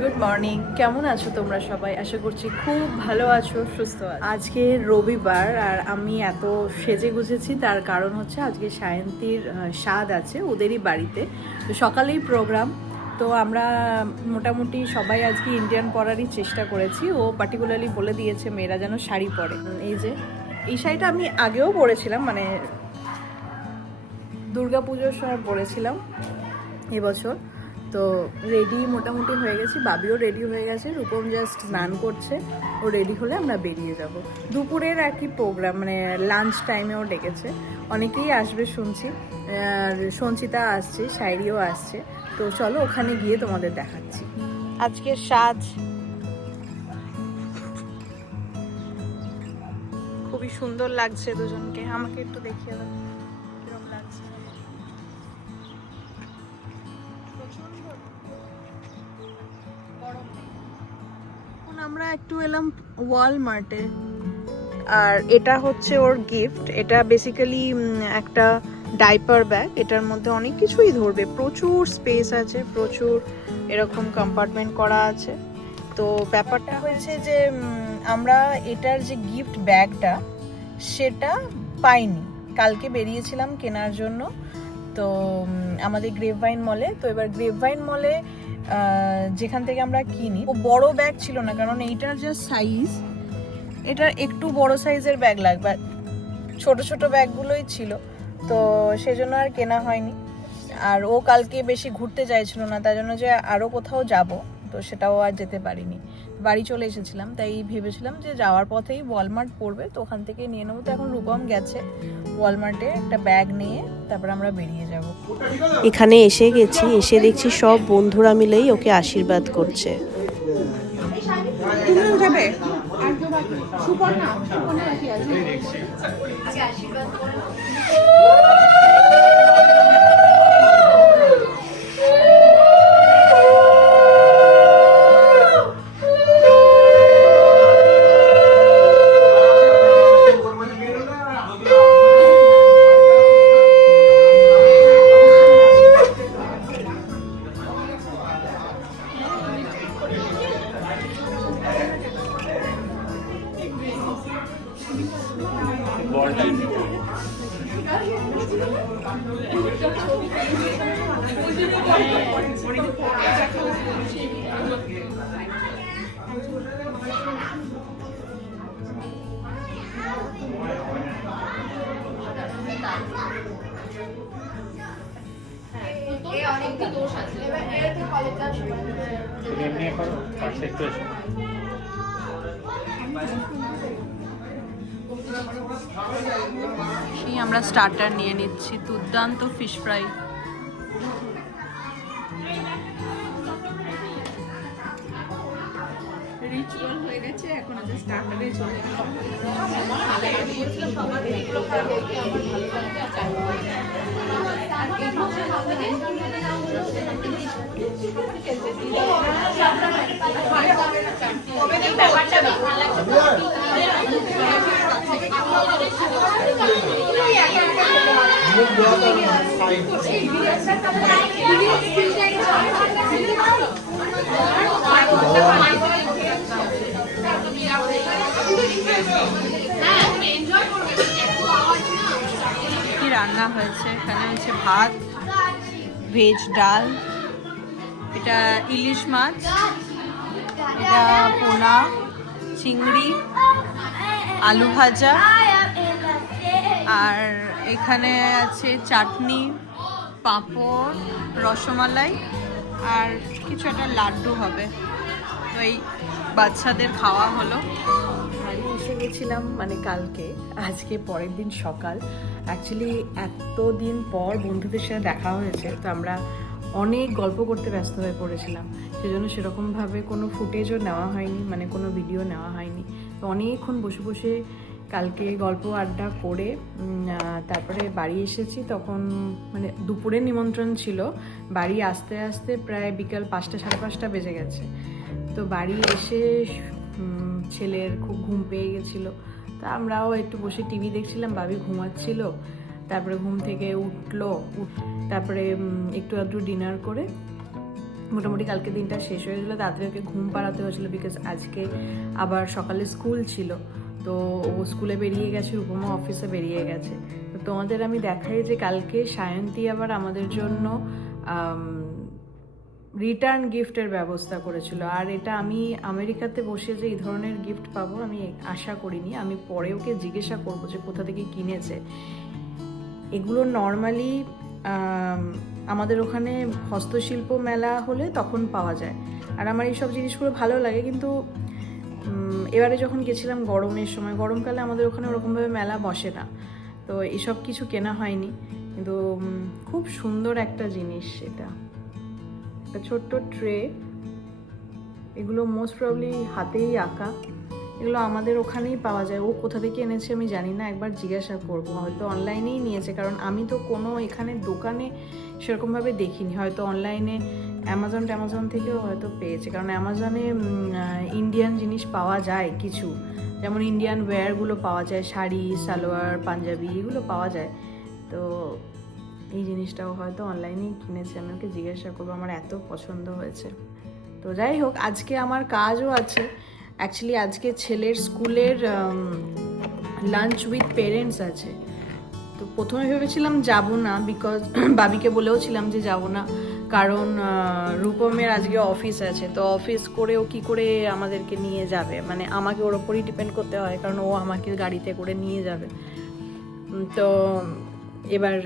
Good morning, কেমন আছো তোমরা সবাই? আশা করছি খুব ভালো আছো, সুস্থ আছো। আজকে রবিবার আর আমি এত সেজে গুজেছি, তার কারণ হচ্ছে আজকে সায়ন্তীর স্বাদ আছে ওদেরই বাড়িতে। তো সকালেই প্রোগ্রাম, তো আমরা মোটামুটি সবাই আজকে ইন্ডিয়ান পরারই চেষ্টা করেছি। ও পার্টিকুলারলি বলে দিয়েছে মেয়েরা যেন শাড়ি পরে। এই শাড়িটা আমি আগেও পরেছিলাম, মানে দুর্গাপুজোর সময় পরেছিলাম এবছর। তো রেডি মোটামুটি হয়ে গেছি, বাবিও রেডি হয়ে গেছে, রূপম জাস্ট স্নান করছে। ও রেডি হলে আমরা বেরিয়ে যাব। দুপুরের আর কি প্রোগ্রাম, মানে লাঞ্চ টাইমেও ডেকেছে, অনেকেই আসবে শুনছি। আর সঞ্চিতা আসছে, শায়রিও আসছে। তো চলো ওখানে গিয়ে তোমাদের দেখাচ্ছি আজকের সাজ। খুবই সুন্দর লাগছে দুজনকে। আমাকে একটু দেখিয়ে দাও কিরকম লাগছে। এখন আমরা একটু এলাম ওয়ালমার্টে, আর এটা হচ্ছে ওর গিফট। এটা বেসিক্যালি একটা ডাইপার ব্যাগ। এটার মধ্যে অনেক কিছুই ধরবে, প্রচুর স্পেস আছে, প্রচুর এরকম কম্পার্টমেন্ট করা আছে। তো ব্যাপারটা হয়েছে যে আমরা এটার যে গিফট ব্যাগটা সেটা পাইনি। কালকে বেরিয়েছিলাম কেনার জন্য, তো আমাদের গ্রেপভাইন মলে। তো এবার গ্রেপভাইন মলে যেখান থেকে আমরা কিনি, ও বড় ব্যাগ ছিল না, কারণ এইটার যে সাইজ, এটার একটু বড় সাইজের ব্যাগ লাগবে, ছোট ছোট ব্যাগগুলোই ছিল। তো সেজন্য আর কেনা হয়নি। আর ও কালকে বেশি ঘুরতে চাইছিল না, তার জন্য যে আরও কোথাও যাব, তো সেটাও আর যেতে পারিনি। বাড়ি চলে এসেছিলাম, তাই ভেবেছিলাম যে যাওয়ার পথেই ওয়ালমার্ট পড়বে, তো ওখান থেকে নিয়ে নেবো। তো এখন রূপম গেছে ওয়ালমার্টে একটা ব্যাগ নিয়ে, তারপর আমরা বেরিয়ে যাব। এখানে এসে গেছি, এসে দেখছি সব বন্ধুরা মিলেই ওকে আশীর্বাদ করছে। তুমিও যাবে? আমরা স্টার্টার নিয়ে নিচ্ছি, দুর্দান্ত ফিশ ফ্রাই। রিচুয়াল হয়ে গেছে, এখন আছে স্টার্টারে চলে কি রান্না হয়েছে এখানে? হচ্ছে ভাত, ভেজ ডাল, এটা ইলিশ মাছ, এটা পোনা, চিংড়ি, আলু ভাজা, আর এখানে আছে চাটনি, পাঁপড়, রসমালাই, আর কিছু একটা লাড্ডু হবে। তো এই বাচ্চাদের খাওয়া হলো। বাড়ি এসে গেছিলাম মানে কালকে, আজকে পরের দিন সকাল। অ্যাকচুয়ালি এতদিন পর বন্ধুদের সাথে দেখা হয়েছে, তো আমরা অনেক গল্প করতে ব্যস্ত হয়ে পড়েছিলাম, সেজন্য সেরকমভাবে কোনো ফুটেজও নেওয়া হয়নি, মানে কোনো ভিডিও নেওয়া হয়নি। তো অনেকক্ষণ বসে বসে কালকে গল্প আড্ডা করে তারপরে বাড়ি এসেছি। তখন মানে দুপুরে নিমন্ত্রণ ছিল, বাড়ি আসতে আসতে প্রায় বিকাল 5টা সাড়ে 5টা বেজে গেছে। তো বাড়ি এসে ছেলের খুব ঘুম পেয়ে গেছিলো, তা আমরাও একটু বসে টিভি দেখছিলাম, বাবি ঘুমাচ্ছিল। তারপরে ঘুম থেকে উঠলো, তারপরে একটু আধটু ডিনার করে মোটামুটি কালকে দিনটা শেষ হয়ে গেছিলো, তাড়াতাড়ি ওকে ঘুম পাড়াতে হয়েছিল বিকজ আজকে আবার সকালে স্কুল ছিল। তো ও স্কুলে বেরিয়ে গেছে, রূপমা অফিসে বেরিয়ে গেছে। তো তোমাদের আমি দেখাই যে কালকে সায়ন্তী আবার আমাদের জন্য রিটার্ন গিফটের ব্যবস্থা করেছিল। আর এটা আমি আমেরিকাতে বসে যে এই ধরনের গিফট পাবো আমি আশা করিনি। আমি পরে ওকে জিজ্ঞাসা করবো যে কোথা থেকে কিনেছে। এগুলো নর্মালি আমাদের ওখানে হস্তশিল্প মেলা হলে তখন পাওয়া যায়, আর আমার এইসব জিনিসগুলো ভালো লাগে। কিন্তু এবারে যখন গেছিলাম গরমের সময়, গরমকালে আমাদের ওখানে ওরকমভাবে মেলা বসে না, তো এসব কিছু কেনা হয়নি। কিন্তু খুব সুন্দর একটা জিনিস, এটা একটা ছোট্ট ট্রে। এগুলো মোস্ট প্রবলি হাতেই আঁকা, এগুলো আমাদের ওখানেই পাওয়া যায়। ও কোথা থেকে এনেছে আমি জানি না, একবার জিজ্ঞাসা করবো। হয়তো অনলাইনেই নিয়েছে, কারণ আমি তো কোনো এখানে দোকানে সেরকমভাবে দেখিনি। হয়তো অনলাইনে অ্যামাজন থেকেও হয়তো পেয়েছে, কারণ অ্যামাজনে ইন্ডিয়ান জিনিস পাওয়া যায় কিছু, যেমন ইন্ডিয়ান ওয়্যারগুলো পাওয়া যায়, শাড়ি, সালোয়ার, পাঞ্জাবি, এগুলো পাওয়া যায়। তো এই জিনিসটাও হয়তো অনলাইনেই কিনেছে। আমি ওকে জিজ্ঞাসা করবো, আমার এত পছন্দ হয়েছে। তো যাই হোক, আজকে আমার কাজও আছে। অ্যাকচুয়ালি আজকে ছেলের স্কুলের লাঞ্চ উইথ পেরেন্টস আছে। তো প্রথমে ভেবেছিলাম যাব না, বিকজ বাবিকে বলেও ছিলাম যে যাব না, কারণ রূপমের আজকে অফিস আছে। তো অফিস করে ও কী করে আমাদেরকে নিয়ে যাবে, মানে আমাকে ওর ওপরই ডিপেন্ড করতে হয়, কারণ ও আমাকে গাড়িতে করে নিয়ে যাবে। তো এবার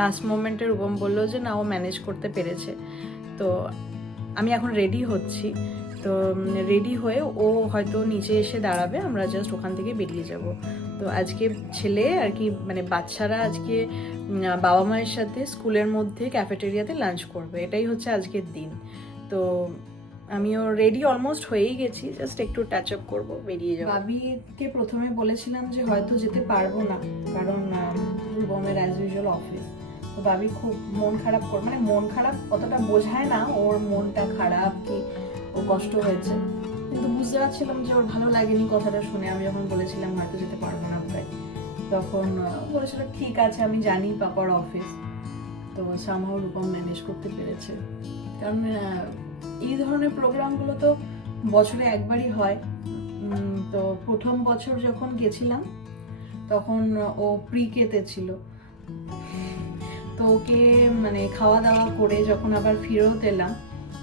লাস্ট মোমেন্টে রূপম বললো যে না, ও ম্যানেজ করতে পেরেছে। তো আমি এখন রেডি হচ্ছি। তো রেডি হয়ে ও হয়তো নিচে এসে দাঁড়াবে, আমরা জাস্ট ওখান থেকে বেরিয়ে যাব। তো আজকে ছেলে আর কি, মানে বাচ্চারা আজকে বাবা মায়ের সাথে স্কুলের মধ্যে ক্যাফেটেরিয়াতে লাঞ্চ করবে, এটাই হচ্ছে আজকের দিন। তো আমিও রেডি অলমোস্ট হয়েই গেছি, জাস্ট একটু টাচ আপ করবো, বেরিয়ে যাবো। বাবিকে প্রথমে বলেছিলাম যে হয়তো যেতে পারবো না, কারণ রূপমের অ্যাজ ইউজুয়াল অফিস। তো বাবি খুব মন খারাপ মানে মন খারাপ অতটা বোঝায় না, ওর মনটা খারাপ কি ও কষ্ট হয়েছে, কিন্তু বুঝতে পারছিলাম যে ওর ভালো লাগেনি কথাটা শুনে। আমি যখন বলেছিলাম হয়তো যেতে পারবো না প্রায়, তখন বলেছিল ঠিক আছে, আমি জানি পাপার অফিস। তো সামহাও রূপম ম্যানেজ করতে পেরেছে, কারণ এই ধরনের প্রোগ্রামগুলো তো বছরে একবারই হয়। তো প্রথম বছর যখন গেছিলাম তখন ও প্রি-কেতে ছিল। তো ওকে মানে খাওয়া দাওয়া করে যখন আবার ফেরত এলাম,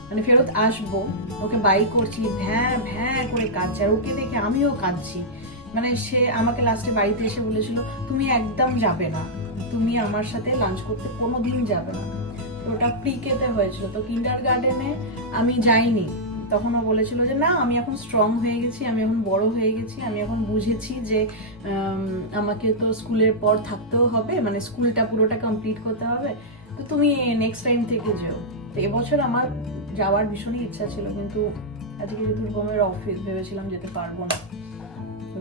মানে ফেরত আসবো, ওকে বাই করছি, ভ্যাঁ ভ্যাঁ করে কাঁদছে। আর ওকে দেখে আমিও কাঁদছি। মানে সে আমাকে লাস্টে বাড়িতে এসে বলেছিল তুমি একদম যাবে না, তুমি আমার সাথে লাঞ্চ করতে কোনোদিন যাবে না। তো ওটা প্রি-কেতে হয়েছিল। তো কিন্ডারগার্টেনে আমি যাইনি, তখন ও বলেছিল যে না, আমি এখন স্ট্রং হয়ে গেছি, আমি এখন বড় হয়ে গেছি, আমি এখন বুঝেছি যে আমাকে তো স্কুলের পর থাকতেও হবে, মানে স্কুলটা পুরোটা কমপ্লিট করতে হবে, তো তুমি নেক্সট টাইম থেকে যেও। তো এবছর আমার যাওয়ার ভীষণই ইচ্ছা ছিল, কিন্তু আজকে যেহেতু রূপমের অফিস, ভেবেছিলাম যেতে পারবো না।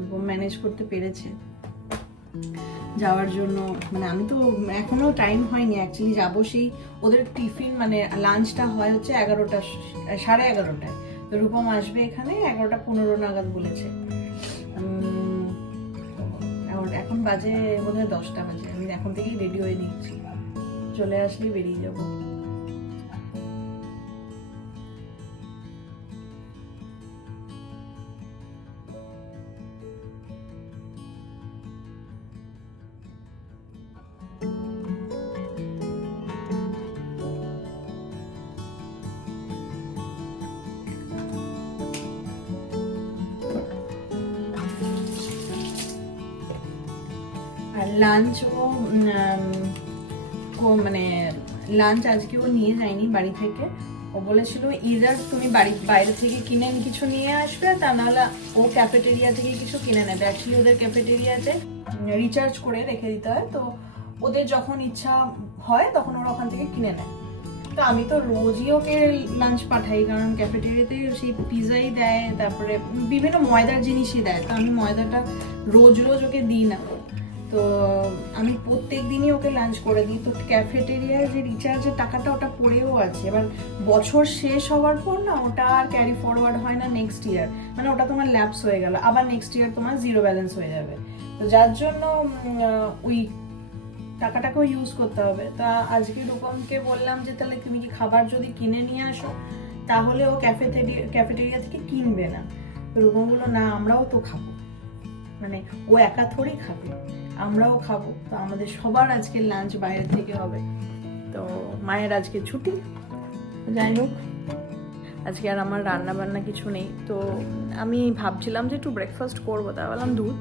রূপম ম্যানেজ করতে পেরেছে যাওয়ার জন্য। মানে আমি তো এখনো টাইম হয়নি অ্যাকচুয়ালি যাবো। সেই ওদের টিফিন মানে লাঞ্চটা হয় হচ্ছে 11টা, 11:30টায়। তো রূপম আসবে এখানে 11:15 নাগাদ বলেছে। এখন বাজে বোধহয় 10টা বাজে। আমি এখন থেকেই রেডি হয়ে নিচ্ছি, চলে আসলেই বেরিয়ে যাবো। আর লাঞ্চও মানে লাঞ্চ আজকে ও নিয়ে যায়নি বাড়ি থেকে। ও বলেছিল ইদার তুমি বাইরে থেকে কিনে কিছু নিয়ে আসবে, তা নাহলে ও ক্যাফেটেরিয়া থেকে কিছু কিনে নেবে। অ্যাকচুয়ালি ওদের ক্যাফেটেরিয়াতে রিচার্জ করে রেখে দিতে হয়, তো ওদের যখন ইচ্ছা হয় তখন ওরা ওখান থেকে কিনে নেয়। তো আমি তো রোজই ওকে লাঞ্চ পাঠাই, কারণ ক্যাফেটেরিয়াতে সেই পিৎজাই দেয়, তারপরে বিভিন্ন ময়দার জিনিসই দেয়। তো আমি ময়দাটা রোজ ওকে দিই না, তো আমি প্রত্যেক দিনই ওকে লাঞ্চ করে দিই। তো ক্যাফেটেরিয়ার যে রিচার্জের টাকাটা ওটা পড়েও আছে। এবার বছর শেষ হওয়ার পর না ওটা আর ক্যারি ফরওয়ার্ড হয় না নেক্সট ইয়ার, মানে ওটা তোমার ল্যাপস হয়ে গেল, আবার নেক্সট ইয়ার তোমার জিরো ব্যালেন্স হয়ে যাবে। তো যার জন্য ওই টাকাটাকেও ইউজ করতে হবে। তা আজকে রূপমকে বললাম যে তাহলে তুমি কি খাবার যদি কিনে নিয়ে আসো তাহলে ও ক্যাফেটেরিয়া থেকে কিনবে না। রূপম বললো না আমরাও তো খাবো, মানে ও একা থোড়ই খাবে, আমরাও খাবো। তো আমাদের সবার আজকে লাঞ্চ বাইরে থেকে হবে। তো মায়ের আজকে ছুটি, যাই হোক আজকে আর আমার রান্না বান্না কিছু নেই। তো আমি ভাবছিলাম যে একটু ব্রেকফাস্ট করবো, তা বললাম দুধ,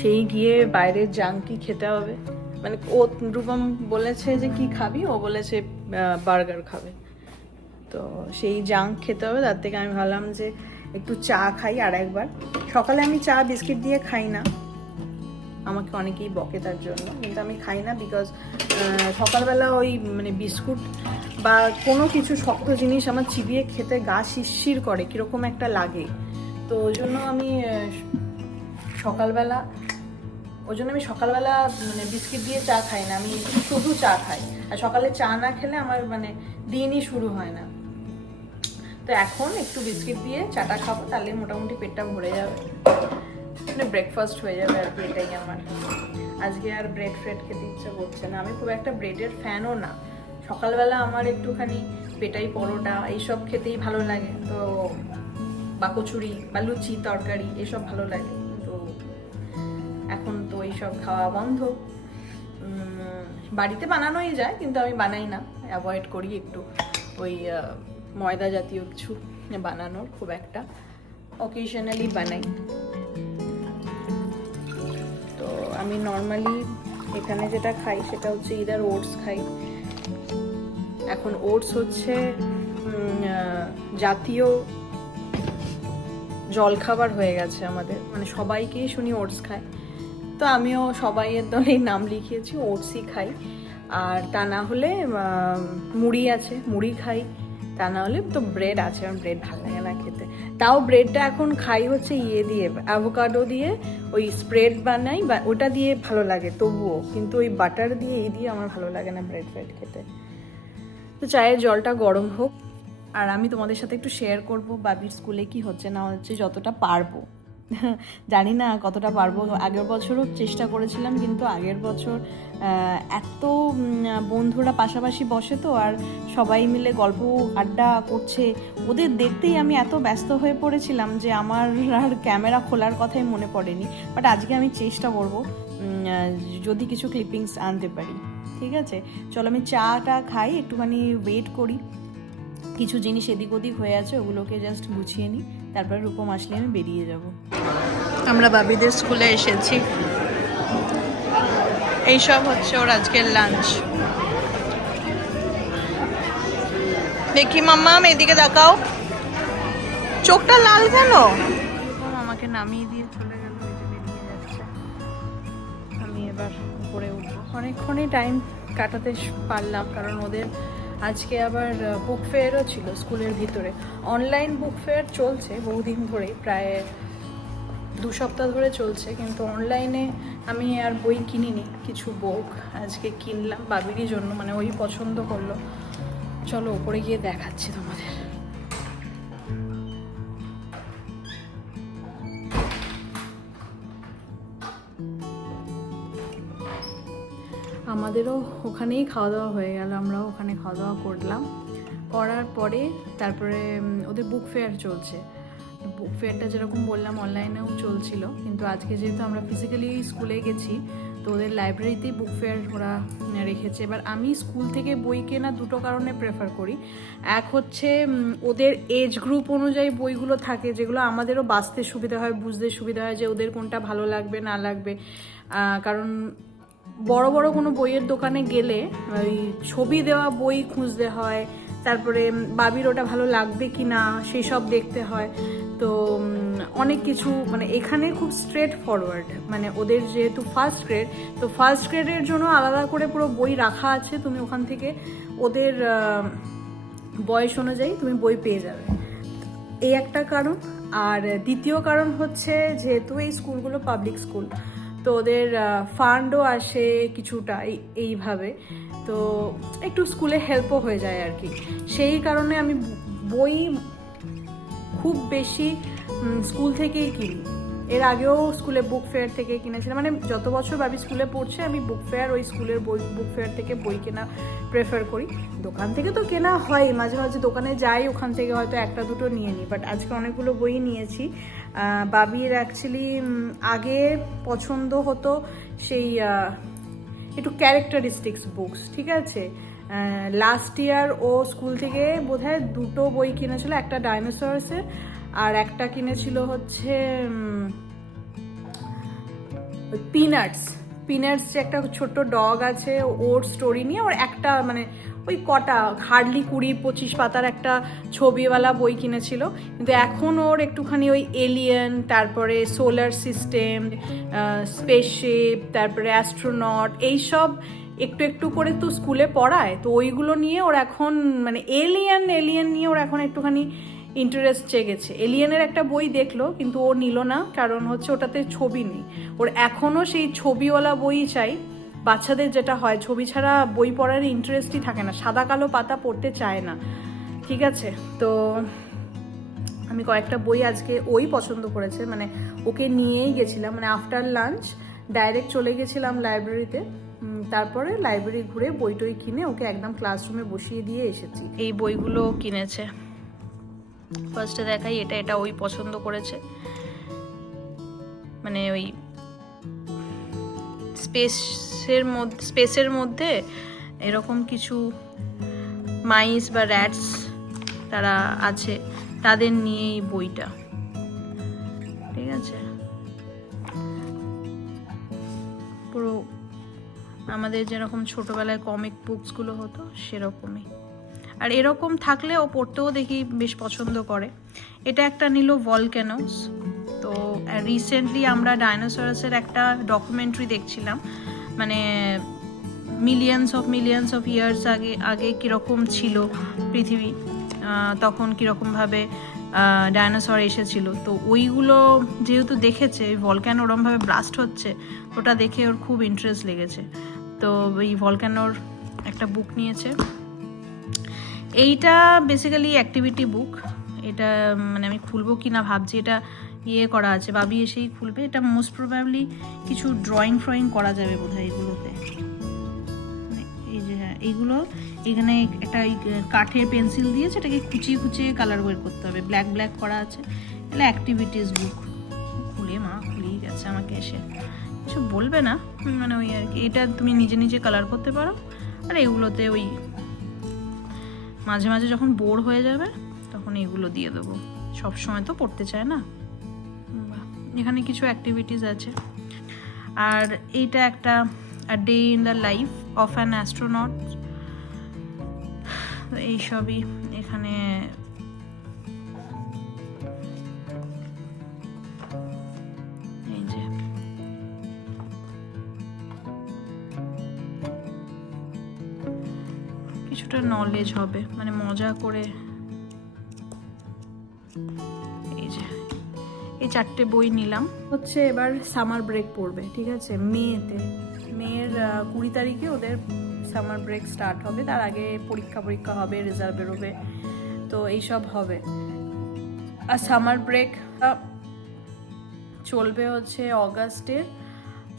সেই গিয়ে বাইরের জাঙ্কি খেতে হবে। মানে ও রূপম বলেছে যে কি খাবি, ও বলেছে বার্গার খাবে, তো সেই জাঙ্ক খেতে হবে। তার থেকে আমি ভাবলাম যে একটু চা খাই আর একবার। সকালে আমি চা বিস্কিট দিয়ে খাই না, আমাকে অনেকেই বকে তার জন্য, কিন্তু আমি খাই না বিকজ সকালবেলা ওই মানে বিস্কুট বা কোনো কিছু শক্ত জিনিস আমার চিবিয়ে খেতে গা শিরশির করে, কীরকম একটা লাগে। তো ওই জন্য আমি সকালবেলা মানে বিস্কিট দিয়ে চা খাই না, আমি শুধু চা খাই। আর সকালে চা না খেলে আমার মানে দিনই শুরু হয় না। তো এখন একটু বিস্কিট দিয়ে চাটা খাবো, তাহলে মোটামুটি পেটটা ভরে যাবে, মানে ব্রেকফাস্ট হয়ে যাবে আর কি। এটাই আমার আজকে, আর ব্রেড খেতে ইচ্ছা করছে না। আমি খুব একটা ব্রেডের ফ্যানও না। সকালবেলা আমার একটুখানি পেটাই পরোটা এইসব খেতেই ভালো লাগে, তো বা কচুরি বা লুচি তরকারি এসব ভালো লাগে। তো এখন তো এইসব খাওয়া বন্ধ। বাড়িতে বানানোই যায়, কিন্তু আমি বানাই না, অ্যাভয়েড করি একটু ওই ময়দা জাতীয় কিছু বানানোর, খুব একটা অকেশনালি বানাই। তো আমি নর্মালি এখানে যেটা খাই সেটা হচ্ছে ইদার ওটস খাই। এখন ওটস হচ্ছে জাতীয় জলখাবার হয়ে গেছে আমাদের, মানে সবাইকেই শুনি ওটস খায়, তো আমিও সবাইয়ের দলেই নাম লিখিয়েছি, ওটসই খাই। আর তা না হলে মুড়ি আছে, মুড়ি খাই। তা না হলে তো ব্রেড আছে, আমার ব্রেড ভালো লাগে না খেতে। তাও ব্রেডটা এখন খাই হচ্ছে ইয়ে দিয়ে, অ্যাভোকাডো দিয়ে ওই স্প্রেড বানাই, বা ওটা দিয়ে ভালো লাগে তবুও, কিন্তু ওই বাটার দিয়ে এই দিয়ে আমার ভালো লাগে না ব্রেড খেতে। তো চায়ের জলটা গরম হোক, আর আমি তোমাদের সাথে একটু শেয়ার করব বাবির স্কুলে কি হচ্ছে না হচ্ছে, যতটা পারবো। জানি না কতটা পারবো। আগের বছরও চেষ্টা করেছিলাম, কিন্তু আগের বছর এত বন্ধুরা পাশাপাশি বসে তো, আর সবাই মিলে গল্প আড্ডা করছে, ওদের দেখতেই আমি এত ব্যস্ত হয়ে পড়েছিলাম যে আমার আর ক্যামেরা খোলার কথাই মনে পড়েনি। বাট আজকে আমি চেষ্টা করব যদি কিছু ক্লিপিংস আনতে পারি। ঠিক আছে, চলো আমি চাটা খাই, একটুখানি ওয়েট করি, কিছু জিনিস এদিক ওদিক হয়ে আছে ওগুলোকে জাস্ট গুছিয়ে নিই, তারপরে রূপম আসলে আমি বেরিয়ে যাব। আমরা বাবিদের স্কুলে এসেছি, এইসব হচ্ছে ওর আজকের লাঞ্চ। দেখি মাম্মা এদিকে তাকাও, চোখটা লাল কেন? রূপম আমাকে নামিয়ে দিয়ে চলে গেল, ওই যে বেরিয়ে যাচ্ছে। আমি এবার উপরে উঠবো। অনেকক্ষণই টাইম কাটাতে পারলাম, কারণ ওদের আজকে আবার বুক ফেয়ারও ছিল স্কুলের ভিতরে। অনলাইন বুক ফেয়ার চলছে বহুদিন ধরে, প্রায় 2 সপ্তাহ ধরে চলছে, কিন্তু অনলাইনে আমি আর বই কিনিনি। কিছু বুক আজকে কিনলাম বাবিরই জন্য, মানে ওই পছন্দ করলো। চলো উপরে গিয়ে দেখাচ্ছি তোমাদের। আমাদেরও ওখানেই খাওয়া দাওয়া হয়ে গেল, আমরাও ওখানে খাওয়া দাওয়া করলাম। করার পরে তারপরে ওদের বুক ফেয়ার চলছে। বুক ফেয়ারটা যেরকম বললাম অনলাইনেও চলছিল, কিন্তু আজকে যেহেতু আমরা ফিজিক্যালি স্কুলে গেছি, তো ওদের লাইব্রেরিতেই বুক ফেয়ার ওরা রেখেছে। এবার আমি স্কুল থেকে বই কেনা দুটো কারণে প্রেফার করি। এক হচ্ছে ওদের এজ গ্রুপ অনুযায়ী বইগুলো থাকে, যেগুলো আমাদেরও বাঁচতে সুবিধা হয়, বুঝতে সুবিধা হয় যে ওদের কোনটা ভালো লাগবে না লাগবে। কারণ বড় বড় কোনো বইয়ের দোকানে গেলে ওই ছবি দেওয়া বই খুঁজতে হয়, তারপরে বাবির ওটা ভালো লাগবে কি না সেই সব দেখতে হয়। তো অনেক কিছু, মানে এখানে খুব স্ট্রেট ফরওয়ার্ড, মানে ওদের যেহেতু ফার্স্ট গ্রেড, তো ফার্স্ট গ্রেডের জন্য আলাদা করে পুরো বই রাখা আছে, তুমি ওখান থেকে ওদের বয়স অনুযায়ী তুমি বই পেয়ে যাবে, এই একটা কারণ। আর দ্বিতীয় কারণ হচ্ছে যেহেতু এই স্কুলগুলো পাবলিক স্কুল, তো ওদের ফান্ডও আসে কিছুটা এইভাবে, তো একটু স্কুলে হেল্পও হয়ে যায় আর কি। সেই কারণে আমি বই খুব বেশি স্কুল থেকেই কিনি, এর আগেও স্কুলে বুক ফেয়ার থেকে কিনেছিলাম, মানে যত বছর বাবি স্কুলে পড়ছে আমি বুক ফেয়ার, ওই স্কুলের বই বুক ফেয়ার থেকে বই কেনা প্রেফার করি। দোকান থেকে তো কেনা হয়, মাঝে মাঝে দোকানে যাই, ওখান থেকে হয়তো একটা দুটো নিয়ে নিই, বাট আজকে অনেকগুলো বই নিয়েছি। বাবির অ্যাকচুয়ালি আগে পছন্দ হতো সেই একটু ক্যারেক্টারিস্টিক্স বুকস, ঠিক আছে। লাস্ট ইয়ার ও স্কুল থেকে বোধহয় 2টো বই কিনেছিল, একটা ডাইনোসরসের আর একটা কিনেছিল হচ্ছে পিনাটস যে একটা ছোট্ট ডগ আছে, ওর স্টোরি নিয়ে ওর একটা মানে ওই কটা হার্ডলি 20-25 পাতার একটা ছবিওয়ালা বই কিনেছিল। কিন্তু এখন ওর একটুখানি ওই এলিয়েন, তারপরে সোলার সিস্টেম, স্পেসশিপ, তারপরে অ্যাস্ট্রোনট, এইসব একটু একটু করে তো স্কুলে পড়ায়, তো ওইগুলো নিয়ে ওর এখন মানে এলিয়েন নিয়ে ওর এখন একটুখানি ইন্টারেস্ট জেগেছে। এলিয়েনের একটা বই দেখলো কিন্তু ও নিল না, কারণ হচ্ছে ওটাতে ছবি নেই। ওর এখনও সেই ছবিওয়ালা বই চাই। বাচ্চাদের যেটা হয়, ছবি ছাড়া বই পড়ার ইন্টারেস্টই থাকে না, সাদা কালো পাতা পড়তে চায় না, ঠিক আছে। তো আমি কয়েকটা বই আজকে ওই পছন্দ করেছে, মানে ওকে নিয়েই গেছিলাম, মানে আফটার লাঞ্চ ডাইরেক্ট চলে গেছিলাম লাইব্রেরিতে, তারপরে লাইব্রেরি ঘুরে বই টই কিনে ওকে একদম ক্লাসরুমে বসিয়ে দিয়ে এসেছি। এই বইগুলো কিনেছে, ফার্স্টে দেখাই, এটা ওই পছন্দ করেছে, মানে ওই স্পেসের মধ্যে এরকম কিছু মাইস বা র্যাটস তারা আছে, তাদের নিয়ে এই বইটা, ঠিক আছে। পুরো আমাদের যেরকম ছোটবেলায় কমিক বুকসগুলো হতো সেরকমই, আর এরকম থাকলে ও পড়তেও দেখি বেশ পছন্দ করে। এটা একটা নিল ভলক্যানোস। তো রিসেন্টলি আমরা ডাইনোসরাসের একটা ডকুমেন্টারি দেখছিলাম, মানে মিলিয়ন্স অফ ইয়ার্স আগে কীরকম ছিল পৃথিবী, তখন কীরকমভাবে ডাইনোসর এসেছিল। তো ওইগুলো যেহেতু দেখেছে, ভলক্যানো ওরমভাবে ব্লাস্ট হচ্ছে, ওটা দেখে ওর খুব ইন্টারেস্ট লেগেছে, তো ওই ভলক্যানোর একটা বুক নিয়েছে। এইটা বেসিক্যালি অ্যাক্টিভিটি বুক, এটা মানে আমি খুলবো কি না ভাবছি, এটা করা আছে, বাবি এসেই খুলবে। এটা মোস্ট প্রবাবলি কিছু ড্রয়িং করা যাবে বোধহয় এগুলোতে, এই যে হ্যাঁ এইগুলো, এখানে একটা কাঠের পেন্সিল দিয়েছে, এটাকে খুঁচিয়ে কালার বের করতে হবে, ব্ল্যাক করা আছে। এটা অ্যাক্টিভিটিস বুক। খুলেই গেছে, আমাকে এসে কিছু বলবে না, মানে ওই আর কি, এটা তুমি নিজে কালার করতে পারো। আর এগুলোতে ওই মাঝে মাঝে যখন বোর হয়ে যাবে তখন এগুলো দিয়ে দেবো, সব সময় তো পড়তে চায় না। এখানে কিছু অ্যাক্টিভিটিস আছে। আর এইটা একটা day in the life of an astronaut, এইসবই এখানে। এই যে কিছুটা নলেজ হবে, মানে মজা করে। এই যে এই 4টে বই নিলাম। হচ্ছে এবার সামার ব্রেক পড়বে, ঠিক আছে, মেয়ের 20 তারিখে ওদের সামার ব্রেক স্টার্ট হবে, তার আগে পরীক্ষা হবে, রেজাল্ট বেরোবে, তো এইসব হবে। আর সামার ব্রেক চলবে হচ্ছে অগাস্টের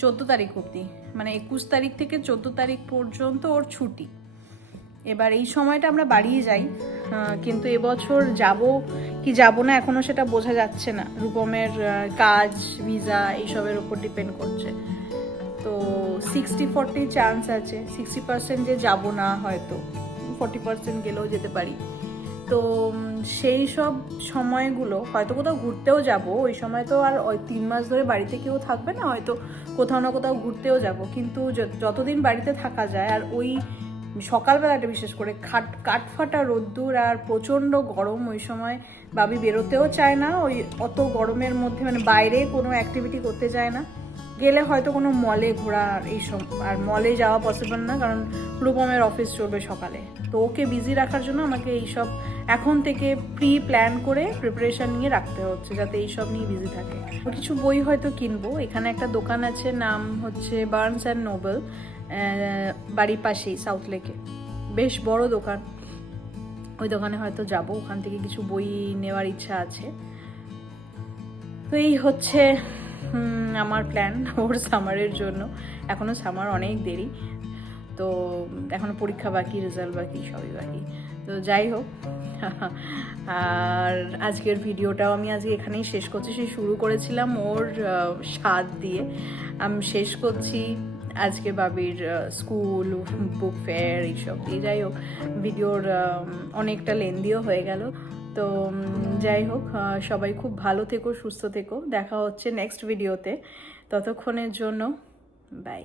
14 তারিখ অবধি, মানে 21 তারিখ থেকে 14 তারিখ পর্যন্ত ওর ছুটি। এবার এই সময়টা আমরা বাড়িয়ে যাই, কিন্তু এবছর যাব না এখনো সেটা বোঝা যাচ্ছে না, রূপমের কাজ, ভিসা এইসবের উপর ডিপেন্ড করছে। তো 60-40 চান্স আছে, 60% যে যাব না, হয়তো 40% গেলেও যেতে পারি। তো সেই সব সময়গুলো হয়তো কোথাও ঘুরতেও যাব, ওই সময় তো আর ওই 3 মাস ধরে বাড়িতে কেউ থাকবে না, হয়তো কোথাও না কোথাও ঘুরতেও যাব। কিন্তু যতদিন বাড়িতে থাকা যায়, আর ওই সকালবেলাটা বিশেষ করে কাঠফাটা রোদ্দুর আর প্রচণ্ড গরম, ওই সময় বাবি বেরোতেও চায় না, ওই অত গরমের মধ্যে, মানে বাইরে কোনো অ্যাক্টিভিটি করতে চায় না। গেলে হয়তো কোনো মলে ঘোরা, এইসব, আর মলে যাওয়া পসিবল না, কারণ রূপমের অফিস চলবে সকালে। তো ওকে বিজি রাখার জন্য আমাকে এইসব এখন থেকে প্ল্যান করে প্রিপারেশন নিয়ে রাখতে হচ্ছে, যাতে এইসব নিয়ে বিজি থাকে। কিছু বই হয়তো কিনবো। এখানে একটা দোকান আছে, নাম হচ্ছে বার্নস অ্যান্ড নোবেল, বাড়ির পাশেই, সাউথ লেকে, বেশ বড় দোকান। ওই দোকানে হয়তো যাব, ওখান থেকে কিছু বই নেওয়ার ইচ্ছা আছে। তো তো এই হচ্ছে আমার প্ল্যান ওর সামারের জন্য। এখনও সামার অনেক দেরি, তো এখনও পরীক্ষা বাকি, রেজাল্ট বাকি, সবই বাকি। তো যাই হোক, আর আজকের ভিডিওটাও আমি আজকে এখানেই শেষ করছি। সেই শুরু করেছিলাম ওর স্বাদ দিয়ে, আমি শেষ করছি আজকে বাবির স্কুল, বুক ফেয়ার, এইসব দিয়ে। যাই হোক, ভিডিওর অনেকটা লেন্দিও হয়ে গেল। তো যাই হোক, সবাই খুব ভালো থেকো, সুস্থ থেকো। দেখা হচ্ছে নেক্সট ভিডিওতে। ততক্ষণের জন্য বাই।